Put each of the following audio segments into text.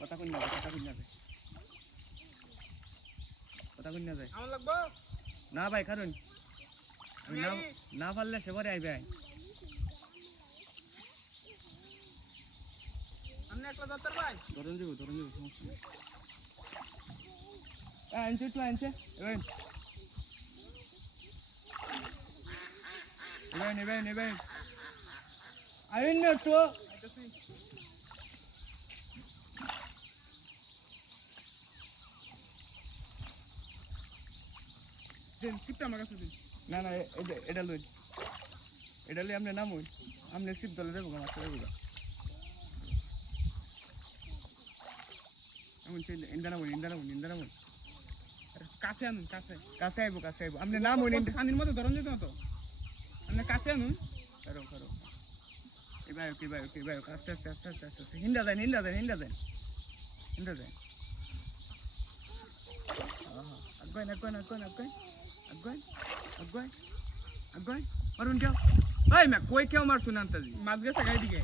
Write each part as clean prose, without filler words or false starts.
কথা কই না যায় আমার লাগবো না ভাই কারণ আমি না পারলে সে পরে আইবে আপনি একলা দত্তর ভাই ধরুন যাবো সমস্যা নেই আনছে একটু আনছে নেবেন আইন না তো দিন সিপটা আমার কাছে দিন না এটা লই আপনি নামুন আপনি সিপ দলে দেবো মাছটা দেবো এমন ইন্দা নামুন কাছে আনুন কাছে আইবো আপনি নামুন পানির মধ্যে ধরন যেত না তো আপনি কাছে আনুন করো এবার আস্তে হিন্দা দেন আগুন মারুন কেউ ভাই মা কই কেউ মারছুন আন্তাজি মাছ গেছে গায়ে দিকে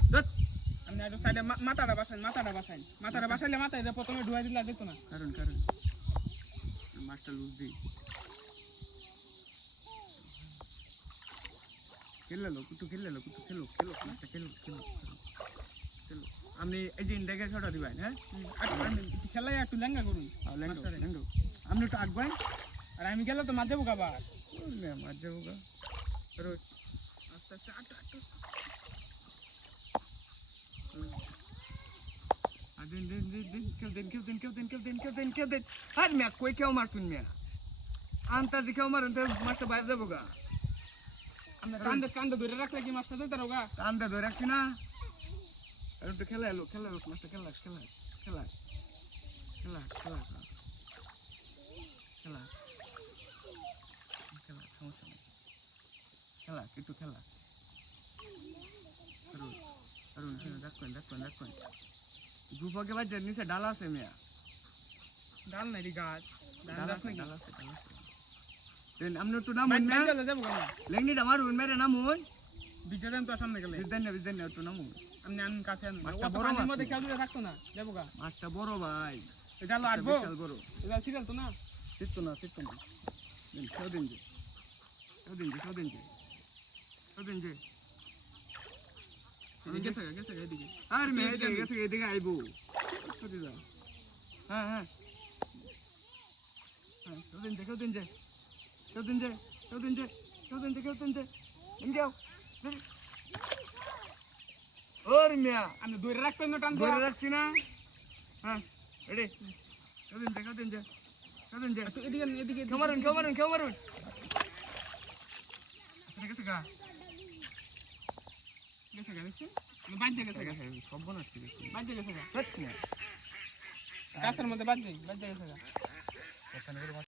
আপনি একটু সাইডে মাথাটা বাসাইলে মাথায় প্রথমে ঢুয়াই দিলে দেখতো না কারণ মাছটা লুজ দিই খেলো মাছটা খেলো আপনি এই যে ইন্ডাকে ছটা দিবেন হ্যাঁ খেলাই একটু লেঙ্গা করুন আপনি একটু আঁকবেন আর আমি গেলে তো মাছ যাবো খাবার মাছ যাবো গা আর মিয়া কই কেউ মারছুন মিয়া আন্তাজি কেউ মারুন মাছটা বাইরে যাবো গা কান্দে ধরে রাখলে কি মাছটা যেতে রোগা কান্দে ধরে রাখছি না একটু খেলা মাছটা খেলা একটু খেলা দেখুন দুপকে বাজে নিচে ডাল আছে মিয়া ডাল নাই গাছ আপনি একটু নামুন না যাবো কেন লেংনিটা মারুন মেরে নামুন বিজয় দেন তো সামনে গেলে বিদ্যান একটু নামুন আপনি আনুন কাছে আনুন মাছটা বড় মধ্যে খেয়াল দিতে থাকতো না যাবো গা মাছটা বড় ভাই এটা হলো আসবো বড় এটা সিরিয়াল তো না চিত্ত না কেউ দিন যে গেছে এদিকে আর মেয়ে গেছে এদিকে আইবো হ্যাঁ কেউ দিন যে ওর মিয়া আমি ধরে রাখতেন না টান ধরে রাখছি না হ্যাঁ রেডি কেউ দিন যে এদিকে কেউ মারুন গেছে গা দেখছি বাজে গেছে সব বানাচ্ছি বাজে গেছে সত্যি না গাছের মধ্যে বাজে গেছে